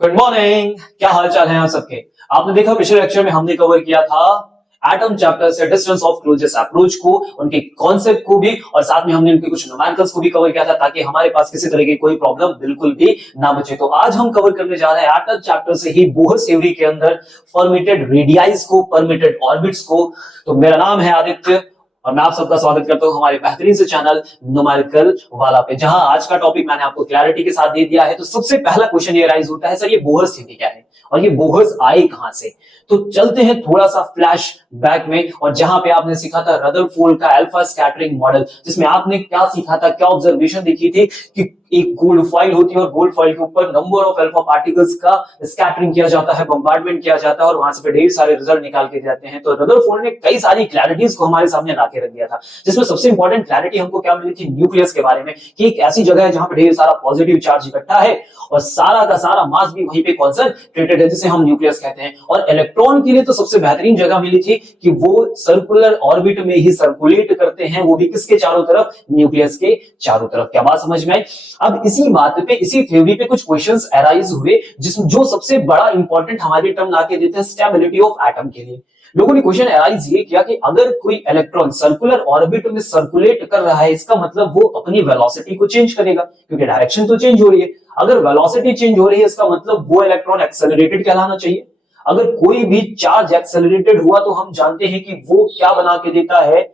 Good morning. क्या हाल चाल है आप सबके। आपने देखा पिछले लेक्चर में हमने कवर किया था एटम चैप्टर से डिस्टेंस ऑफ क्लोजेस्ट अप्रोच को, उनके कॉन्सेप्ट को भी, और साथ में हमने उनके कुछ न्यूमेरिकल्स को भी कवर किया था ताकि हमारे पास किसी तरह की कोई प्रॉब्लम बिल्कुल भी ना बचे। तो आज हम कवर करने जा रहे हैं एटम चैप्टर से ही बोहर थ्योरी के अंदर परमिटेड रेडियाइज को, परमिटेड ऑर्बिट्स को। तो मेरा नाम है आदित्य और मैं आप सबका स्वागत करता हूं हमारे बेहतरीन से चैनल न्यूमेरिकल वाला पे, जहां आज का टॉपिक मैंने आपको क्लैरिटी के साथ दे दिया है। तो सबसे पहला क्वेश्चन ये राइज होता है, सर ये बोहर्स थ्योरी क्या है और ये बोहर्स आए कहां से। तो चलते हैं थोड़ा सा फ्लैश बैक में, और जहां पे आपने सीखा था रदरफोर्ड का अल्फा स्कैटरिंग मॉडल, जिसमें आपने क्या सीखा था, क्या ऑब्जर्वेशन देखी थी कि एक गोल्ड फॉइल होती है और गोल्ड फॉइल के ऊपर नंबर ऑफ अल्फा पार्टिकल्स का स्कैटरिंग किया जाता है, बम्बार्डमेंट किया जाता है और वहां से फिर ढेर सारे रिजल्ट निकाल के जाते हैं। तो रदरफोर्ड ने कई सारी क्लैरिटीज को हमारे सामने ला के रख दिया था, जिसमें सबसे इंपॉर्टेंट क्लैरिटी हमको क्या मिली थी, न्यूक्लियस के बारे में, कि एक ऐसी जगह है जहां पे ढेर सारा पॉजिटिव चार्ज इकट्ठा है और सारा का सारा मास भी वहीं पे कॉन्संट्रेटेड है, जिसे हम न्यूक्लियस कहते हैं। और इलेक्ट्रॉन के लिए तो सबसे बेहतरीन जगह मिली थी कि वो सर्कुलर ऑर्बिट में ही सर्कुलेट करते हैं, वो भी किसके चारों तरफ, न्यूक्लियस के चारों तरफ। क्या बात समझ में आई। अब इसी बात पे, इसी थ्योरी पे कुछ क्वेश्चंस अराइज हुए, जिसमें जो सबसे बड़ा इंपॉर्टेंट हमारी टर्म लाके देते हैं स्टेबिलिटी ऑफ एटम के लिए। लोगों ने क्वेश्चन अराइज ये किया कि अगर कोई इलेक्ट्रॉन सर्कुलर ऑर्बिट में सर्कुलेट कर रहा है, इसका मतलब वो अपनी वेलोसिटी को चेंज करेगा, क्योंकि डायरेक्शन तो चेंज हो रही है। अगर वेलोसिटी चेंज हो रही है, इसका मतलब वो इलेक्ट्रॉन एक्सेलरेटेड कहलाना चाहिए। अगर कोई भी चार्ज एक्सेलरेटेड हुआ तो हम जानते हैं कि वो क्या बना के देता है,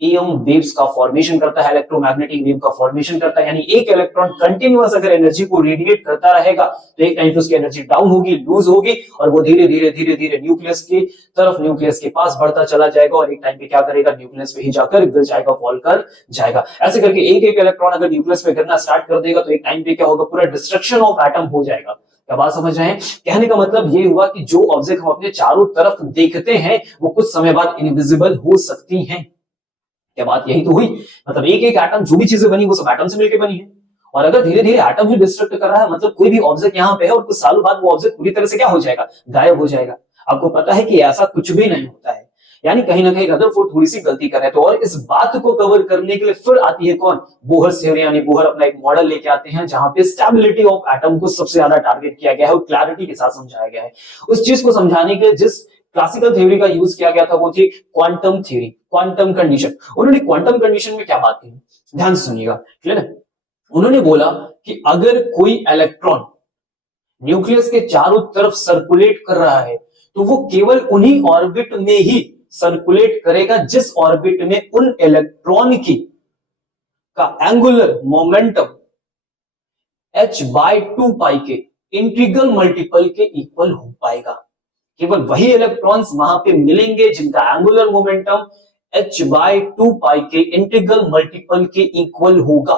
एम वेव्स का फॉर्मेशन करता है, इलेक्ट्रोमैग्नेटिक वेव का फॉर्मेशन करता है। यानी एक इलेक्ट्रॉन कंटिन्यूअस अगर एनर्जी को रेडिएट करता रहेगा तो एक टाइम पे उसकी एनर्जी डाउन होगी, लूज होगी, और वो धीरे धीरे धीरे धीरे न्यूक्लियस की तरफ, न्यूक्लियस के पास बढ़ता चला जाएगा और एक टाइम पे क्या करेगा, न्यूक्लियस पे ही जाकर गिर जाएगा, फॉल कर जाएगा। ऐसे करके एक एक इलेक्ट्रॉन अगर न्यूक्लियस पे गिरना स्टार्ट कर देगा तो एक टाइम पे क्या होगा, पूरा डिस्ट्रक्शन ऑफ एटम हो जाएगा। क्या बात समझ रहे हैं। कहने का मतलब ये हुआ कि जो ऑब्जेक्ट हम अपने चारों तरफ देखते हैं वो कुछ समय बाद इनविजिबल हो सकती हैं। क्या बात यही तो हुई। मतलब एक एक एटम, जो भी चीजें बनी वो सब एटम से मिलकर बनी है, और अगर धीरे धीरे एटम ही डिस्ट्रक्ट कर रहा है, मतलब कोई भी ऑब्जेक्ट यहाँ पे है और कुछ सालों बाद वो ऑब्जेक्ट पूरी तरह से क्या हो जाएगा, गायब हो जाएगा। आपको पता है कि ऐसा कुछ भी नहीं होता है। यानी कहीं ना कहीं रदरफोर्ड थोड़ी सी गलती कर रहे हैं। तो और इस बात को कवर करने के लिए फिर आती है कौन, बोहर थ्योरी। यानी बोहर अपना एक मॉडल लेके आते हैं जहां पे स्टेबिलिटी ऑफ एटम को सबसे ज्यादा टारगेट किया गया है और क्लैरिटी के साथ समझाया गया है। उस चीज को समझाने के लिए जिस क्लासिकल थ्योरी का यूज किया गया था वो थी क्वांटम थ्योरी, क्वांटम कंडीशन। उन्होंने क्वांटम कंडीशन में क्या बात की, ध्यान से सुनिएगा, क्लियर है। उन्होंने बोला कि अगर कोई इलेक्ट्रॉन न्यूक्लियस के चारों तरफ सर्कुलेट कर रहा है तो वो केवल उन्हीं ऑर्बिट में ही सर्कुलेट करेगा जिस ऑर्बिट में उन इलेक्ट्रॉन की का एंगुलर मोमेंटम h/2 पाई के इंटीग्रल मल्टीपल के इक्वल हो पाएगा। केवल वही इलेक्ट्रॉन्स वहां पे मिलेंगे जिनका एंगुलर मोमेंटम h/2 पाई के इंटीग्रल मल्टीपल के इक्वल होगा।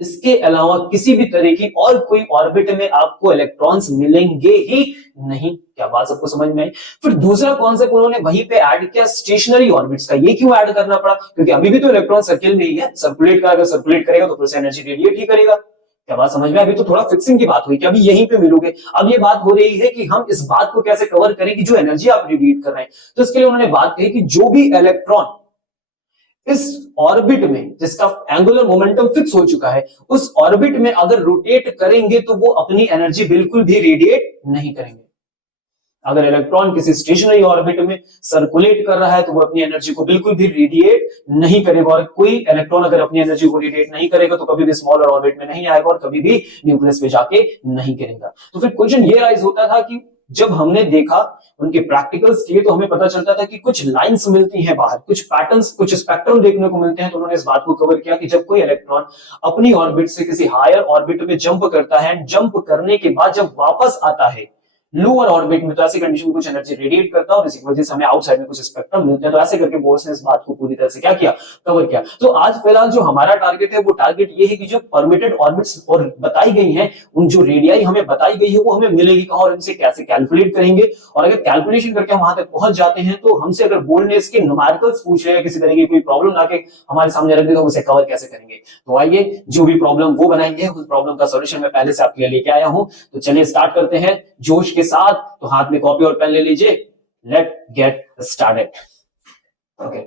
इसके अलावा किसी भी तरह की और कोई ऑर्बिट में आपको इलेक्ट्रॉन्स मिलेंगे ही नहीं। क्या बात सबको समझ में आई। फिर दूसरा कॉन्सेप्ट उन्होंने वहीं पे ऐड किया, स्टेशनरी ऑर्बिट्स का। ये क्यों ऐड करना पड़ा, क्योंकि अभी भी तो इलेक्ट्रॉन सर्किल में ही है, सर्कुलेट का, अगर सर्कुलेट करेगा तो फिर से एनर्जी रेडिएट ही करेगा। क्या बात समझ में। अभी तो थोड़ा फिक्सिंग की बात हुई कि अभी यहीं पे मिलोगे। अब ये बात हो रही है कि हम इस बात को कैसे कवर करें कि जो एनर्जी आप रेडिएट कर रहे हैं। तो इसके लिए उन्होंने बात कही कि जो भी इलेक्ट्रॉन इस ऑर्बिट में जिसका एंगुलर मोमेंटम फिक्स हो चुका है, उस ऑर्बिट में अगर रोटेट करेंगे तो वो अपनी एनर्जी बिल्कुल भी रेडिएट नहीं करेंगे। अगर इलेक्ट्रॉन किसी स्टेशनरी ऑर्बिट में सर्कुलेट कर रहा है तो वो अपनी एनर्जी को बिल्कुल भी रेडिएट नहीं करेगा, और कोई इलेक्ट्रॉन अगर अपनी एनर्जी को रेडिएट नहीं करेगा तो कभी भी स्मॉलर ऑर्बिट में नहीं आएगा और कभी भी न्यूक्लियस पे जाके नहीं गिरेगा। तो फिर क्वेश्चन ये राइज होता था कि जब हमने देखा, उनके प्रैक्टिकल्स किए, तो हमें पता चलता था कि कुछ लाइंस मिलती हैं बाहर, कुछ पैटर्न्स, कुछ स्पेक्ट्रम देखने को मिलते हैं। तो उन्होंने इस बात को कवर किया कि जब कोई इलेक्ट्रॉन अपनी ऑर्बिट से किसी हायर ऑर्बिट में जंप करता है, जंप करने के बाद जब वापस आता है लोअर ऑर्बिट में, तो ऐसी कंडीशन में कुछ एनर्जी रेडिएट करता है और इसी वजह से हमें आउटसाइड में कुछ स्पेक्ट्रम मिलते हैं। तो ऐसे करके बोर्स ने इस बात को पूरी तरह से क्या किया, कवर किया। तो आज फिलहाल जो हमारा टारगेट है वो टारगेट ये है कि जो परमिटेड ऑर्बिट्स और बताई गई हैं, उन जो रेडियाई हमें बताई गई है वो हमें मिलेगी कहां और इनसे कैसे कैलकुलेट करेंगे। और अगर कैलकुलेशन करके हम वहां तक पहुंच जाते हैं तो हमसे अगर बोर्ड ने इसके न्यूमेरिकल्स पूछ रहे हैं, किसी तरह की कोई प्रॉब्लम लाके हमारे सामने रख दे तो उसे कवर कैसे करेंगे। तो आइए जो भी प्रॉब्लम वो बनाएंगे, उस प्रॉब्लम का सॉल्यूशन मैं पहले से आपके लिए लेके आया हूं। तो चलिए स्टार्ट करते हैं जोश के साथ। तो हाथ में कॉपी और पेन ले लीजिए, लेट गेट स्टार्टेड। ओके,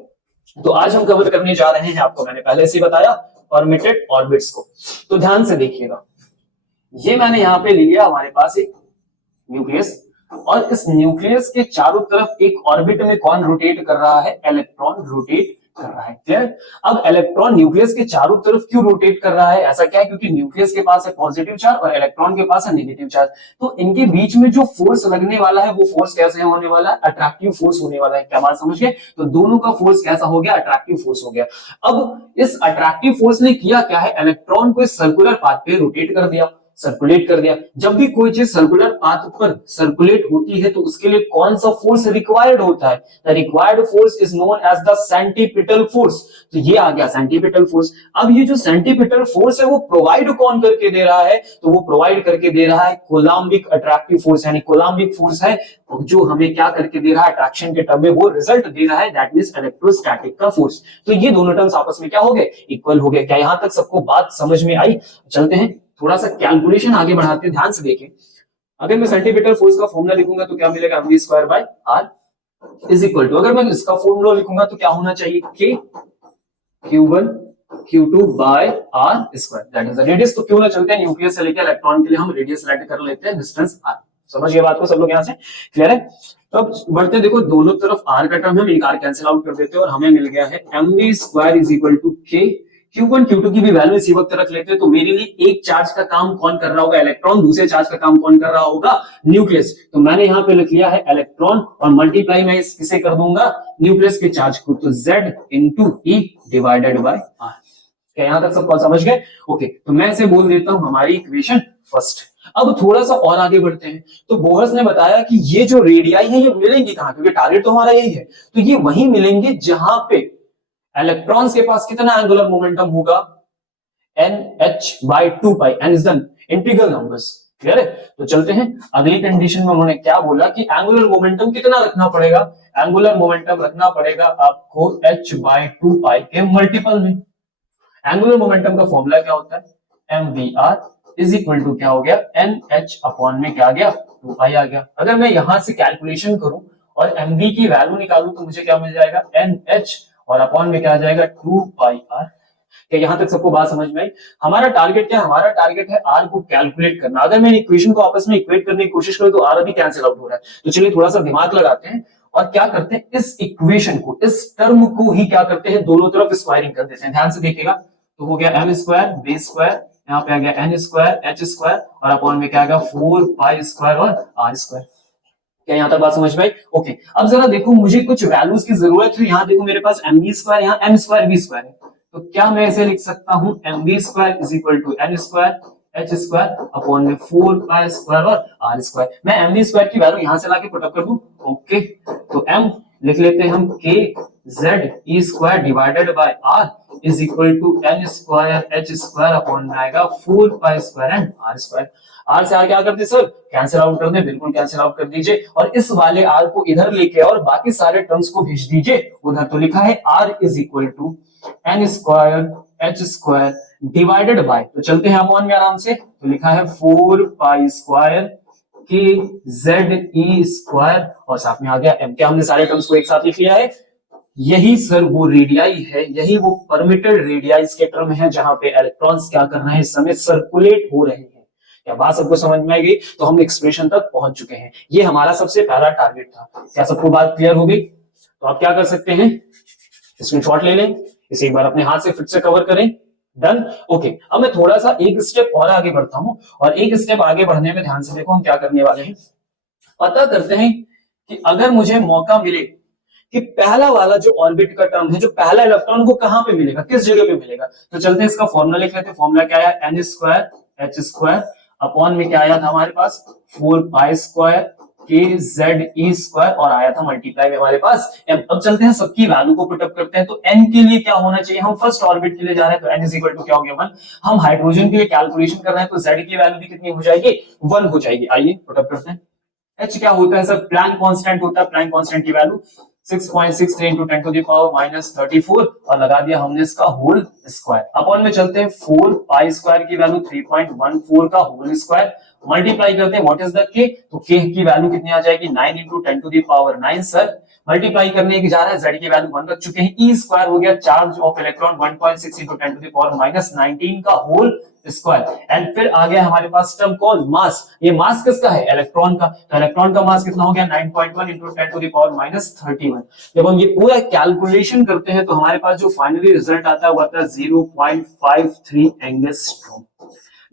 तो आज हम कवर करने जा रहे हैं, आपको मैंने पहले से ही बताया, परमिटेड ऑर्बिट्स को। तो ध्यान से देखिएगा, ये मैंने यहां पे लिया हमारे पास एक न्यूक्लियस, और इस न्यूक्लियस के चारों तरफ एक ऑर्बिट में कौन रोटेट कर रहा है, इलेक्ट्रॉन रोटेट कर रहा है। क्लियर? अब इलेक्ट्रॉन न्यूक्लियस के चारों तरफ क्यों रोटेट कर रहा है, ऐसा क्या है, क्योंकि न्यूक्लियस के पास है पॉजिटिव चार्ज और इलेक्ट्रॉन के पास है नेगेटिव चार्ज, तो इनके बीच में जो फोर्स लगने वाला है वो फोर्स कैसे होने वाला है, अट्रैक्टिव फोर्स होने वाला है। क्या बात समझ गए? तो दोनों का फोर्स कैसा हो गया, अट्रैक्टिव फोर्स हो गया। अब इस अट्रैक्टिव फोर्स ने किया क्या है, इलेक्ट्रॉन को इस सर्कुलर पाथ पे रोटेट कर दिया, सर्कुलेट कर दिया। जब भी कोई चीज सर्कुलर पाथ पर सर्कुलेट होती है तो उसके लिए कौन सा फोर्स रिक्वायर्ड होता है, the required force is known as the centripetal force. तो ये आ गया सेंटीपिटल फोर्स। अब ये जो सेंटीपिटल फोर्स है वो प्रोवाइड कौन करके दे रहा है, तो वो प्रोवाइड करके दे रहा है कोलम्बिक अट्रैक्टिव फोर्स, यानी कोलम्बिक फोर्स है जो हमें क्या करके दे रहा है, अट्रैक्शन के टर्म में वो रिजल्ट दे रहा है, दैट मींस इलेक्ट्रोस्टैटिक का फोर्स। तो ये दोनों टर्म्स आपस में क्या हो गए, इक्वल हो गए। क्या यहां तक सबको बात समझ में आई? चलते हैं थोड़ा सा कैलकुलेशन आगे बढ़ाते हैं, ध्यान से देखें। अगर मैं सेंटीमीटर फोर्स का फॉर्मूला लिखूंगा तो क्या मिलेगा, mv square by r is equal to, अगर मैं इसका फॉर्मूला लिखूंगा तो क्या होना चाहिए, k q1 q2 by r square, that is the radius. तो क्यों ना चलते हैं न्यूक्लियस से लेकर इलेक्ट्रॉन के लिए हम रेडियस सेलेक्ट कर लेते हैं, डिस्टेंस r। समझिए बात को सब लोग, यहां से क्लियर है? तो अब बढ़ते हैं, देखो दोनों तरफ r का टर्म हम एक r कैंसिल आउट कर देते हैं और हमें मिल गया है mv square is equal to k Q1 Q2 की भी वैल्यू इसी वक्त रख लेते हैं। तो मेरे लिए एक चार्ज का काम कौन कर रहा होगा, इलेक्ट्रॉन, दूसरे चार्ज का काम कौन कर रहा होगा, न्यूक्लियस। तो मैंने यहाँ पे लिख लिया है इलेक्ट्रॉन और मल्टीप्लाई मैं इसे कर दूंगा न्यूक्लियस के चार्ज को, तो Z into E divided by R। क्या यहां तक सब समझ गए? ओके, तो मैं इसे बोल देता हूं हमारी इक्वेशन फर्स्ट। अब थोड़ा सा और आगे बढ़ते हैं। तो बोहर्स ने बताया कि ये जो रेडियाई है ये मिलेंगी कहां, क्योंकि टारगेट तो हमारा यही है, तो ये वहीं मिलेंगे जहां पे इलेक्ट्रॉन्स के पास कितना एंगुलर मोमेंटम होगा, NH/2 pi, n is the integral numbers. Clear है? तो चलते हैं अगली कंडीशन में। उन्होंने क्या बोला कि एंगुलर मोमेंटम कितना रखना पड़ेगा, एंगुलर मोमेंटम रखना पड़ेगा आपको h/2 पाई के मल्टीपल में। एंगुलर मोमेंटम का फॉर्मूला क्या होता है, mvr इज इक्वल टू क्या हो गया, nh अपॉन में क्या आ गया, 2 पाई आ गया। अगर मैं यहां से कैलकुलेशन करूं और mv की वैल्यू निकालूं तो मुझे क्या मिल जाएगा, nh और अपॉन में क्या आ जाएगा, 2 पाई r। क्या यहां तक सबको बात समझ में आई? हमारा टारगेट क्या है, हमारा टारगेट है r को कैलकुलेट करना। अगर मैं इक्वेशन को आपस में इक्वेट करने की कोशिश करूं तो r अभी कैंसिल आउट हो रहा है। तो चलिए थोड़ा सा दिमाग लगाते हैं और क्या करते हैं, इस इक्वेशन को, इस टर्म को ही क्या करते हैं, दोनों तरफ स्क्वायरिंग कर देते हैं। ध्यान से देखिएगा, तो हो गया m स्क्वायर बी स्क्वायर, यहाँ पे आ गया n स्क्वायर h स्क्वायर और अपॉन में क्या आ गया 4 पाई स्क्वायर और r स्क्वायर। क्या यहाँ तक बात समझ में आई? ओके, अब जरा देखो मुझे कुछ वैल्यूज की जरूरत है। यहाँ देखो मेरे पास mv स्क्वायर, यहाँ m स्क्वायर v स्क्वायर है, तो क्या मैं ऐसे लिख सकता हूँ mv square is equal to n square h square upon में 4 पाई स्क्वायर और r स्क्वायर। मैं mv स्क्वायर की वैल्यू यहाँ से लाके पुटअप कर दूं। ओके, तो m लिख लेते हैं हम k z e square divided by r is equal to n square h square upon में आएगा 4 pi square and r square. r से r क्या कर दे सर, कैंसिल आउट कर दे, बिल्कुल कैंसिल आउट कर दीजिए और इस वाले r को इधर लेके और बाकी सारे टर्म्स को भेज दीजिए उधर। तो लिखा है r is equal to n square h square divided by, तो चलते हैं अपॉन में आराम से, तो लिखा है 4 pi square k z e square और साथ में आ गया m। क्या हमने सारे टर्म्स को एक साथ लिख लिया है? यही सर वो रेडियाई है, यही वो परमिटेड रेडियाइज के टर्म है जहां पे इलेक्ट्रॉन्स क्या कर रहे हैं, इस समय सर्कुलेट हो रहे हैं। क्या बात सबको समझ में आई गई? तो हम एक्सप्रेशन तक पहुंच चुके हैं। ये हमारा सबसे पहला टारगेट था। क्या सबको बात क्लियर हो गई? तो आप क्या कर सकते हैं, स्क्रीनशॉट ले लें, इसे एक बार अपने हाथ से फिर से कवर करें। डन? ओके, अब मैं थोड़ा सा एक स्टेप और आगे बढ़ता हूं और एक स्टेप आगे बढ़ने में ध्यान से देखो हम क्या करने वाले हैं। पता करते हैं कि अगर मुझे मौका मिले कि पहला वाला जो ऑर्बिट का टर्म है, जो पहला इलेक्ट्रॉन को कहां पे मिलेगा, किस जगह पे मिलेगा, तो चलते हैं इसका फॉर्मूला लिख लेते हैं। फॉर्मूला क्या है, n square h square upon में क्या आया था हमारे पास 4 pi square k z e square और आया था मल्टीप्लाई में हमारे पास m। अब चलते हैं सबकी वैल्यू को पुटअप करते हैं। तो n के लिए क्या होना चाहिए, हम फर्स्ट ऑर्बिट के लिए जा रहे हैं तो n इज इक्वल टू क्या हो गया 1। हम हाइड्रोजन के लिए कैलकुलेशन कर रहे हैं तो z की वैल्यू भी कितनी हो जाएगी, 1 हो जाएगी। आइए पुटअप करते हैं। h क्या होता है सर, प्लैंक कांस्टेंट होता है। प्लैंक कांस्टेंट की value 6.63 into 10 to the power -34 और लगा दिया हमने इसका होल स्क्वायर। अपॉन में चलते हैं 4 पाई स्क्वायर की वैल्यू 3.14 का होल स्क्वायर मल्टीप्लाई करते हैं व्हाट इज द के, तो के की वैल्यू कितनी आ जाएगी 9 into 10 to the power 9 sir. Multiply करने की जा रहा है, z की वैल्यू 1 रख चुके हैं, ई स्क्वायर हो गया charge of electron 1.6 into 10 to the power minus 19 का होल स्क्वायर। एंड फिर आ गया हमारे पास टर्म कौन, मास। ये मास किसका है, इलेक्ट्रॉन का, तो इलेक्ट्रॉन का मास कितना हो गया 9.1 into 10 to the power minus 31। जब हम ये पूरा कैलकुलेशन करते हैं तो हमारे पास जो फाइनली रिजल्ट आता है वो आता है 0.53 एंगस्ट्रॉम।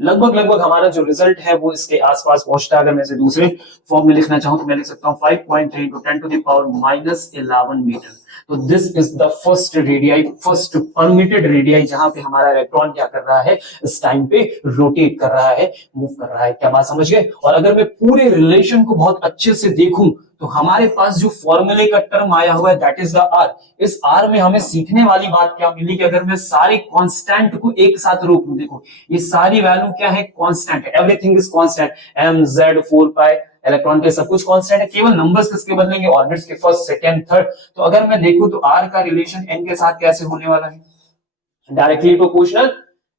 लगभग हमारा जो रिजल्ट है वो इसके आसपास पहुंचता है। अगर मैं इसे दूसरे फॉर्म में लिखना चाहूं तो मैं लिख सकता हूं 5.3 into 10 to the power minus 11 metre. तो this is the first radii, first permitted radii जहां पे हमारा इलेक्ट्रॉन क्या कर रहा है, इस टाइम पे रोटेट कर रहा है, मूव कर रहा है। क्या बात समझ गए। और अगर मैं पूरे रिलेशन को बहुत अच्छे से देखूं तो हमारे पास जो फॉर्मूले का टर्म आया हुआ है दैट इज द आर। इस आर में हमें सीखने वाली बात क्या मिली कि अगर मैं सारे कांस्टेंट को एक साथ रोक लूं, देखो ये सारी वैल्यू क्या है, कांस्टेंट है, everything is constant, M Z 4 pi, electron के सब कुछ कांस्टेंट है, केवल नंबर्स किसके बदलेंगे, ऑर्बिट्स के फर्स्ट सेकंड थर्ड। तो अगर मैं देखूं तो आर का रिलेशन एन के साथ कैसे होने वाला है, directly proportional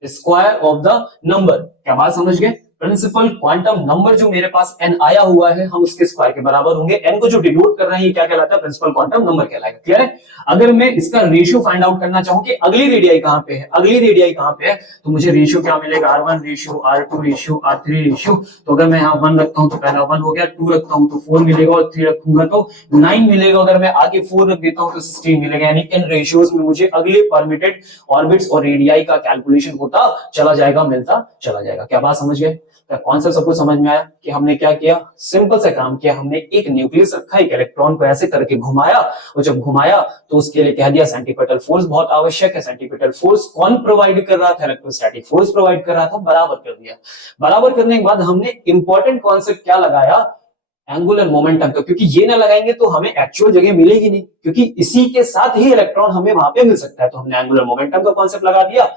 square of the number. क्या बात समझ गए। प्रिंसिपल क्वांटम नंबर जो मेरे पास n आया हुआ है हम उसके स्क्वायर के बराबर होंगे। n को जो डिनोट कर रहे हैं ये क्या कहलाता है, प्रिंसिपल क्वांटम नंबर कहलाएगा। क्लियर है। अगर मैं इसका रेशियो फाइंड आउट करना चाहूं कि अगली रेडियाई कहां पे है, अगली रेडियाई कहां पे है, तो मुझे रेशियो क्या मिलेगा, r1 ratio, r2 ratio, r3 ratio. तो अगर मैं यहाँ 1 रखता हूं तो पहला 1 हो गया, 2 रखता हूं तो 4 मिलेगा, और 3 रखूंगा तो 9 मिलेगा। अगर मैं आगे 4 रख देता हूं तो 16 मिलेगा। यानी इन रेशियोज में मुझे अगले परमिटेड ऑर्बिट्स और रेडियाई का कैलकुलेशन होता चला जाएगा, मिलता चला जाएगा। क्या बात समझ गए। कॉन्सेप्ट सबको समझ में आया कि हमने क्या किया, सिंपल सा काम किया, हमने एक न्यूक्लियस रखा, एक इलेक्ट्रॉन को ऐसे करके घुमाया, और जब घुमाया तो उसके लिए कह दिया सेंटीपिटल फोर्स बहुत आवश्यक है। सेंटीपिटल फोर्स कौन प्रोवाइड कर रहा था, इलेक्ट्रोस्टैटिक फोर्स प्रोवाइड कर रहा था, बराबर कर दिया। बराबर करने के बाद हमने इंपॉर्टेंट कॉन्सेप्ट क्या लगाया, एंगुलर मोमेंटम का, क्योंकि ये ना लगाएंगे तो हमें एक्चुअल जगह मिलेगी नहीं, क्योंकि इसी के साथ ही इलेक्ट्रॉन हमें वहां पे मिल सकता है। तो हमने एंगुलर मोमेंटम का कॉन्सेप्ट लगा दिया,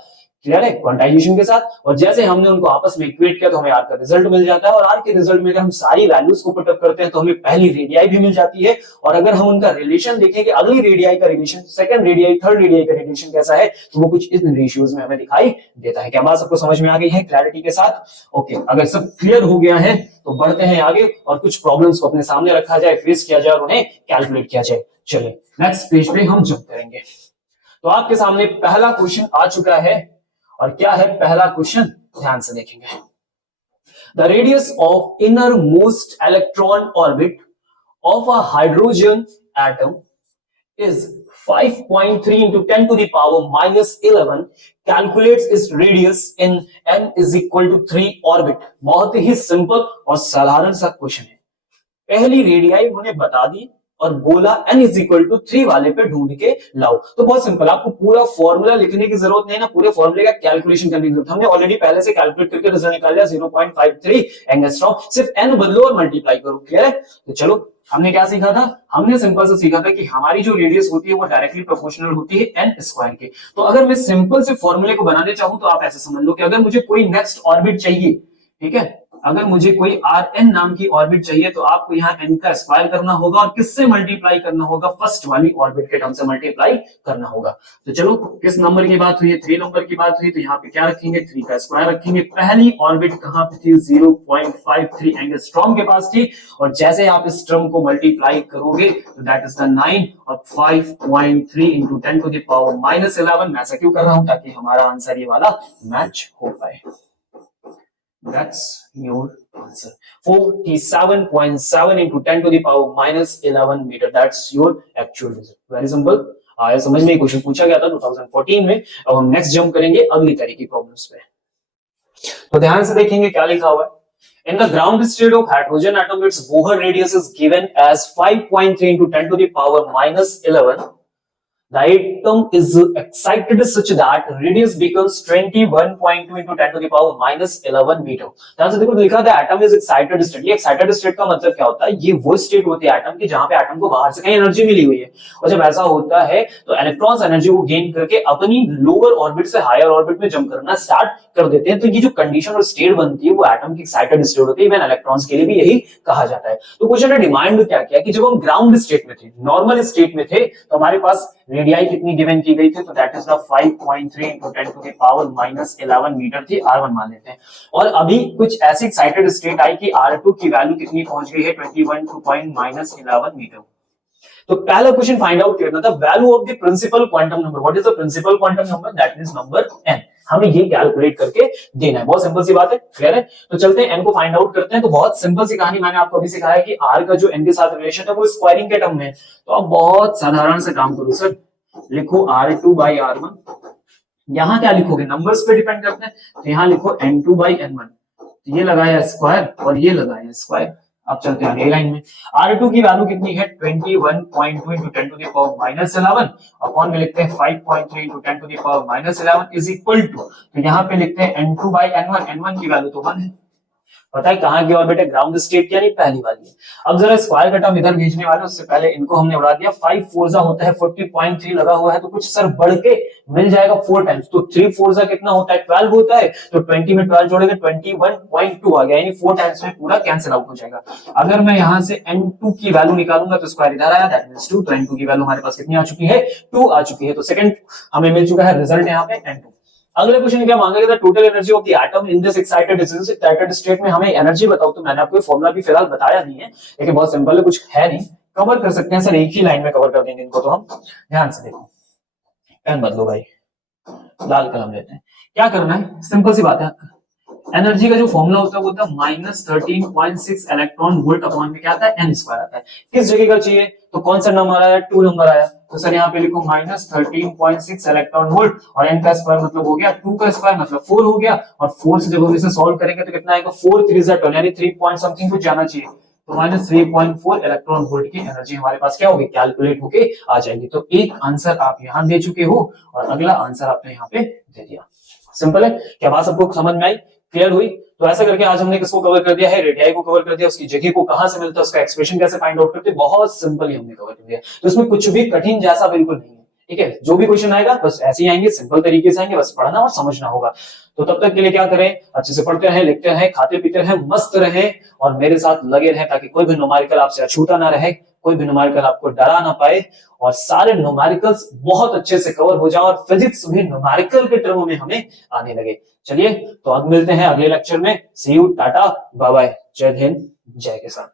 क्लियर है, क्वांटाइजेशन के साथ। और जैसे हमने उनको आपस में इक्वेट किया तो हमें आर का रिजल्ट मिल जाता है। और आर के रिजल्ट में अगर हम सारी वैल्यूज को पुटअप करते हैं तो हमें पहली रेडियाई भी मिल जाती है। और अगर हम उनका रिलेशन देखेंगे, अगली रेडियाई का relation, second radii, third radii का रिलेशन कैसा है, तो वो कुछ इस रेशियोज में हमें दिखाई देता है। क्या बात सबको समझ में आ गई है क्लैरिटी के साथ। ओके, अगर सब क्लियर हो गया है तो बढ़ते हैं आगे और कुछ प्रॉब्लम्स को अपने सामने रखा जाए, फेस किया जाए और उन्हें कैलकुलेट किया जाए। चलिए नेक्स्ट पेज पे हम जंप करेंगे। तो आपके सामने पहला क्वेश्चन आ चुका है, और क्या है पहला क्वेश्चन, ध्यान से देखेंगे। The radius of inner most electron orbit of a hydrogen atom is 5.3 into 10 to the power minus 11. Calculates its radius in n is equal to 3 orbit. बहुत ही सिंपल और साधारण सा क्वेश्चन है। पहली रेडियाई उन्होंने बता दी और बोला n इज इक्वल टू 3 वाले पे ढूंढ के लाओ। तो बहुत सिंपल, आपको पूरा फॉर्मूला लिखने की जरूरत नहीं ना, पूरे फॉर्मूले का कैलकुलेशन करने की जरूरत। हमने ऑलरेडी पहले से कैलकुलेट करके रिजल्ट निकाल लिया 0.53 एंगस्ट्रॉम। सिर्फ n बदलो और मल्टीप्लाई करो। क्लियर है। तो चलो हमने क्या सीखा था, हमने सिंपल से सीखा था कि हमारी जो रेडियस होती है वो डायरेक्टली प्रोपोर्शनल होती है n स्क्वायर के। तो अगर मैं सिंपल से फॉर्मूले को बनाने चाहूं तो आप ऐसे समझ लो कि अगर मुझे कोई नेक्स्ट ऑर्बिट चाहिए, ठीक है, अगर मुझे कोई Rn नाम की ऑर्बिट चाहिए तो आपको यहाँ n का स्क्वायर करना होगा और किससे मल्टीप्लाई करना होगा, फर्स्ट वाली ऑर्बिट के टर्म से मल्टीप्लाई करना होगा। तो चलो किस नंबर की बात हुई है, 3 नंबर की बात हुई, तो यहाँ पे क्या रखेंगे, 3 का स्क्वायर रखेंगे। पहली ऑर्बिट कहां पे थी, 0.53 एंगस्ट्रॉम के पास थी, और जैसे आप इस टर्म को मल्टीप्लाई करोगे तो दैट इज द 9 और 5.3 into 10 to the power minus 11। मैं ऐसा क्यों कर रहा हूं, ताकि हमारा आंसर ये वाला मैच हो पाए। That's your answer. 47.7 into 10 to the power minus 11 meter. That's your actual result. Very simple. आया समझ में, क्वेश्चन पूछा गया था 2014 में। अब हम नेक्स्ट जंप करेंगे अगली तरह की प्रॉब्लम्स पे। तो ध्यान से देखेंगे क्या लिखा हुआ है। In the ground state of hydrogen atom, its Bohr radius is given as 5.3 into 10 to the power minus 11. The atom is excited such that radius becomes 21.2 into 10 to the power minus 11 meter. ध्यान से देखो लिखा था atom is excited state. ये excited state का मतलब क्या होता है, ये वो स्टेट होती है एटम की जहां पे एटम को बाहर से कहीं एनर्जी मिली हुई है, और जब ऐसा होता है तो इलेक्ट्रॉन्स एनर्जी को गेन करके अपनी लोअर ऑर्बिट से हायर ऑर्बिट में जंप करना स्टार्ट कर देते हैं। तो ये जो कंडीशन और स्टेट बनती है वो एटम की एक्साइटेड स्टेट होती है। इवन इलेक्ट्रॉन्स के लिए भी यही कहा जाता है। तो क्वेश्चन ने डिमांड क्या किया कि जब हम ग्राउंड स्टेट में थे, नॉर्मल स्टेट में थे, तो हमारे पास रेडियाई कितनी गिवन की गई थी, तो that is the 5.3 into 10 to the power minus 11 metre थी, R1 मान लेते हैं। और अभी कुछ ऐसी एक्साइटेड स्टेट आई कि R2 की वैल्यू कितनी पहुंच गई है 21.11 मीटर। तो पहला क्वेश्चन फाइंड आउट करना था value of the principal quantum number. What is the principal quantum number? That is number n। हमें ये कैलकुलेट करके देना है, बहुत सिंपल सी बात है, क्लियर है। तो चलते हैं n को फाइंड आउट करते हैं। तो बहुत सिंपल सी कहानी, मैंने आपको अभी सिखाया है कि r का जो n के साथ रिलेशन है वो स्क्वायरिंग के टर्म में है। तो आप बहुत साधारण से काम करो सर, लिखो R2 by R1। यहां क्या लिखोगे, नंबर्स पे डिपेंड करते हैं, तो यहां लिखो N2 by N1। तो ये लगाया स्क्वायर और ये लगाया स्क्वायर। अब चलते हैं अगली लाइन में। R2 की वैल्यू कितनी है 21.2 into 10 to the power minus 11 upon में लिखते हैं 5.3 into 10 to the power minus 11 is equal to, तो यहाँ पे लिखते हैं N2 by N1। N1 की वैल्यू तो 1 है। पता है कहां की और बेटे, ग्राउंड स्टेट की, यानी पहली वाली है। अब जरा स्क्वायर का टर्म इधर भेजने वाले, उससे पहले इनको हमने उड़ा दिया। 5 4 होता है 40.3 लगा हुआ है, तो कुछ सर बढ़ के मिल जाएगा 4 टाइम्स। तो 3 4 कितना होता है 12 होता है, तो 20 में 12 जोड़ेंगे 21.2 आ गया, यानी 4 टाइम्स में पूरा कैंसिल आउट हो जाएगा। अगर मैं यहां से N2 की वैल्यू निकालूंगा तो स्क्वायर इधर आया, दैट मींस 2। तो N2 की वैल्यू हमारे पास कितनी आ चुकी है 2 आ चुकी है। तो सेकंड हमें मिल चुका है रिजल्ट यहाँ पे N2। अगले क्वेश्चन क्या मांगा गया था, total energy of the atom in this excited state में हमें एनर्जी बताओ। तो मैंने आपको फॉर्मूला भी फिलहाल बताया नहीं है, लेकिन बहुत सिंपल है, कुछ है नहीं, कवर कर सकते हैं सर, एक ही लाइन में कवर कर देंगे इनको। तो हम ध्यान से देखो, पेन बदलो भाई, लाल कलम लेते हैं। क्या करना है, सिंपल सी बात है, एनर्जी का जो फॉर्मूला होता है वो होता है -13.6 इलेक्ट्रॉन वोल्ट अपॉन में क्या आता है n स्क्वायर आता है। किस जगह का चाहिए, तो कौन सा नंबर आया 2 नंबर आया, तो सर यहाँ पे लिखो -13.6 इलेक्ट्रॉन वोल्ट और n का स्क्वायर मतलब हो गया 2 का स्क्वायर मतलब 4 हो गया। और 4 से जब हम इसे सॉल्व करेंगे तो कितना आएगा 4 3 12 यानी 3 पॉइंट समथिंग कुछ जाना चाहिए। तो -3.4 इलेक्ट्रॉन वोल्ट की एनर्जी हमारे पास क्या होगी, कैलकुलेट होके आ जाएगी। तो एक आंसर आप यहाँ दे चुके हो और अगला आंसर आपने यहाँ पे दे दिया। सिंपल है, क्या बात सबको समझ में आई, क्लियर हुई? तो ऐसा करके आज हमने किसको कवर कर दिया है, रेडियाई को कवर कर दिया, उसकी जगह को कहां से मिलता है, उसका एक्सप्रेशन कैसे फाइंड आउट करते हैं, बहुत सिंपली हमने कवर कर दिया। तो इसमें कुछ भी कठिन जैसा बिल्कुल नहीं है, ठीक है। जो भी क्वेश्चन आएगा बस ऐसे ही आएंगे, सिंपल तरीके से आएंगे, बस पढ़ना और समझना होगा। तो तब तक के लिए क्या करें, अच्छे से पढ़ते रहें, लिखते रहें, खाते पीते रहें, मस्त रहें और मेरे साथ लगे रहें, ताकि कोई भी न्यूमेरिकल आपसे अछूता ना रहे, कोई भी न्यूमेरिकल आपको डरा ना पाए और सारे न्यूमेरिकल्स बहुत अच्छे से कवर हो जाए और फिजिक्स भी न्यूमेरिकल के टर्म में हमें आने लगे। चलिए तो अब मिलते हैं अगले लेक्चर में। सी यू, टाटा, बाय बाय, जय हिंद, जय किसान।